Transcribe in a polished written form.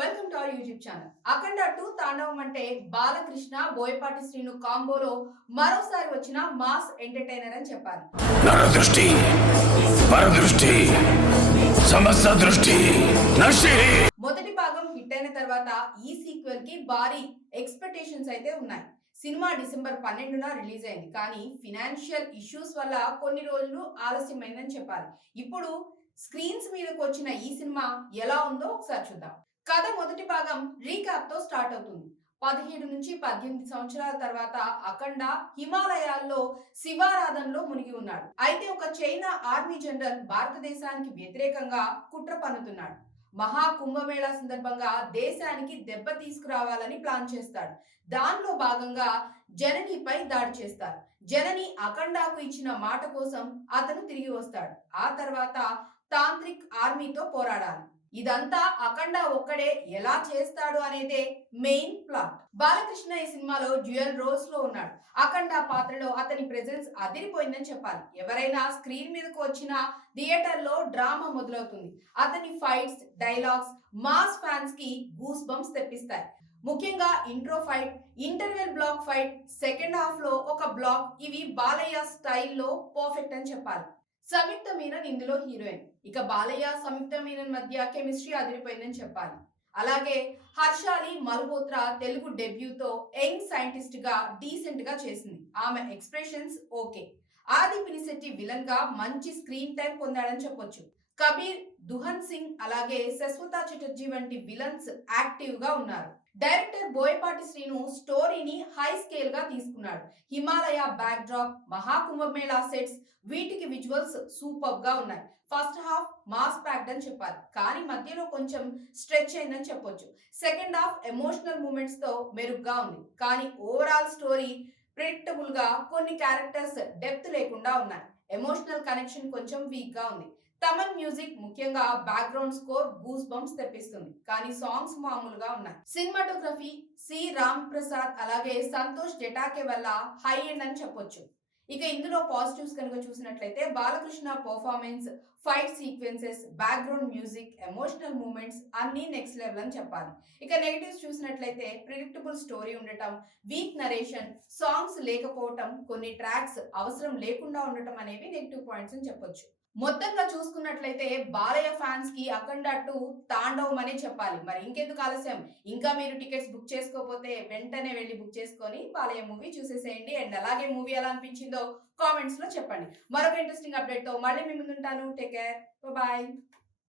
Welcome to our YouTube channel. Akhanda 2 Thandavam అంటే బాలకృష్ణ బోయపాటి శ్రీను కాంబోలో మరోసారి వచ్చిన మాస్ ఎంటర్టైనర్ అని చెప్పాలి. నరదృష్టి పరదృష్టి సమస్త దృష్టి నశి. మొదటి భాగం హిట్ అయిన తర్వాత ఈ సీక్వెల్ కి భారీ ఎక్స్పెక్టేషన్స్ అయితే ఉన్నాయి. సినిమా డిసెంబర్ 12న రిలీజ్ అయింది. కానీ ఫినాన్షియల్ ఇష్యూస్ వల్ల కొన్ని రోజులు ఆలస్యమైందని చెప్పాలి. ఇప్పుడు స్క్రీన్స్ మీదకు వచ్చిన ఈ సినిమా ఎలా ఉందో ఒకసారి చూద్దాం. కథ మొదటి భాగం రీక్యాప్ తో స్టార్ట్ అవుతుంది. 17 నుంచి 18 సంవత్సరాల తర్వాత అఖండ హిమాలయాల్లో శివారాధనలో మునిగి ఉన్నాడు. అయితే ఒక చైనా ఆర్మీ జనరల్ భారతదేశానికి వ్యతిరేకంగా కుట్ర పన్నుతున్నాడు. మహా కుంభమేళా సందర్భంగా దేశానికి దెబ్బ తీసుకురావాలని ప్లాన్ చేస్తాడు. దానిలో భాగంగా జననిపై దాడి చేస్తారు. జనని అఖండాకు ఇచ్చిన మాట కోసం అతను తిరిగి వస్తాడు. ఆ తర్వాత తాంత్రిక్ ఆర్మీతో పోరాడాలి. ఇదంతా అఖండ ఒక్కడే ఎలా చేస్తాడు అనేదే మెయిన్ ప్లాట్. బాలకృష్ణ ఈ సినిమాలో డ్యూయల్ రోల్స్ లో ఉన్నాడు. అఖండ పాత్రలో అతని ప్రెజెన్స్ అదిరిపోయిందని చెప్పాలి. ఎవరైనా స్క్రీన్ మీదకు వచ్చిన థియేటర్ లో డ్రామా మొదలవుతుంది. అతని ఫైట్స్, డైలాగ్స్ మాస్ ఫ్యాన్స్ కి గూస్ బంప్స్ తెప్పిస్తాయి. ముఖ్యంగా intro fight, interval block fight, second half లో ఒక బ్లాక్, ఇవి బాలయ్య స్టైల్లో పర్ఫెక్ట్ అని చెప్పాలి. సంయుక్త మీనన్ ఇందులో హీరోయిన్. ఇక బాలయ్య సంయుక్త మీనన్ మధ్య కెమిస్ట్రీ అదిరిపోయిందని చెప్పాలి. అలాగే హర్షాలి మల్హోత్రా తెలుగు డెబ్యూతో యంగ్ సైంటిస్ట్ గా డీసెంట్ గా చేసింది. ఆమె ఎక్స్ప్రెషన్స్ ఓకే. ఆది పినిశెట్టి విలన్ గా మంచి స్క్రీన్ టైం పొందాడని చెప్పొచ్చు. కబీర్, దుహన్ సింగ్ అలాగే శశ్వతా చటర్జీ వంటి విలన్స్ యాక్టివ్ గా ఉన్నారు. డైరెక్టర్ బోయపాటి శ్రీను స్టోరీని హై స్కేల్ గా తీసుకున్నాడు. Himalaya back drop, Maha Kumbh Mela sets, వీటికి విజువల్స్ సూపర్ గా ఉన్నాయి. ఫస్ట్ హాఫ్ మాస్ ప్యాక్డ్ అని చెప్పాలి. కానీ మధ్యలో కొంచెం స్ట్రెచ్ అయిందని చెప్పొచ్చు. సెకండ్ హాఫ్ ఎమోషనల్ మూమెంట్స్ తో మెరుగ్గా ఉంది. కానీ ఓవరాల్ స్టోరీ ప్రిడిక్టబుల్ గా, కొన్ని క్యారెక్టర్స్ డెప్త్ లేకుండా ఉన్నాయి. ఎమోషనల్ కనెక్షన్ కొంచెం వీక్ గా ఉంది. తమన్ మ్యూజిక్, ముఖ్యంగా బ్యాక్గ్రౌండ్ స్కోర్ గూస్ బంప్స్ తెప్పిస్తుంది. కానీ సాంగ్స్ మామూలుగా ఉన్నాయి. సినిమాటోగ్రఫీ సి రామ్ ప్రసాద్ అలాగే సంతోష్ జటాకే వల్ల హై ఎండ్ అని చెప్పొచ్చు. ఇక ఇందులో పాజిటివ్స్ కనుక చూసినట్లయితే Balakrishna performance, fight sequences, background music, emotional moments అన్ని నెక్స్ట్ లెవెల్ అని చెప్పాలి. ఇక నెగటివ్స్ చూసినట్లయితే ప్రిడిక్టబుల్ స్టోరీ ఉండటం, వీక్ నరేషన్, సాంగ్స్ లేకపోవటం, కొన్ని ట్రాక్స్ అవసరం లేకుండా ఉండటం అనేవి నెగిటివ్ పాయింట్స్ అని చెప్పొచ్చు. మొత్తంగా చూసుకున్నట్లయితే బాలయ్య ఫ్యాన్స్ కి అఖండ 2 తాండవం అనే చెప్పాలి. మరి ఇంకెందుకు ఆలస్యం? ఇంకా మీరు టికెట్స్ బుక్ చేసుకోకపోతే వెంటనే వెళ్ళి బుక్ చేసుకొని బాలయ్య మూవీ చూసేసేయండి. అండ్ అలాగే మూవీ ఎలా అనిపించిందో కామెంట్స్ లో చెప్పండి. మరొక ఇంట్రెస్టింగ్ అప్డేట్ తో మళ్ళీ మీ ముందుంటాను. Take care, bye.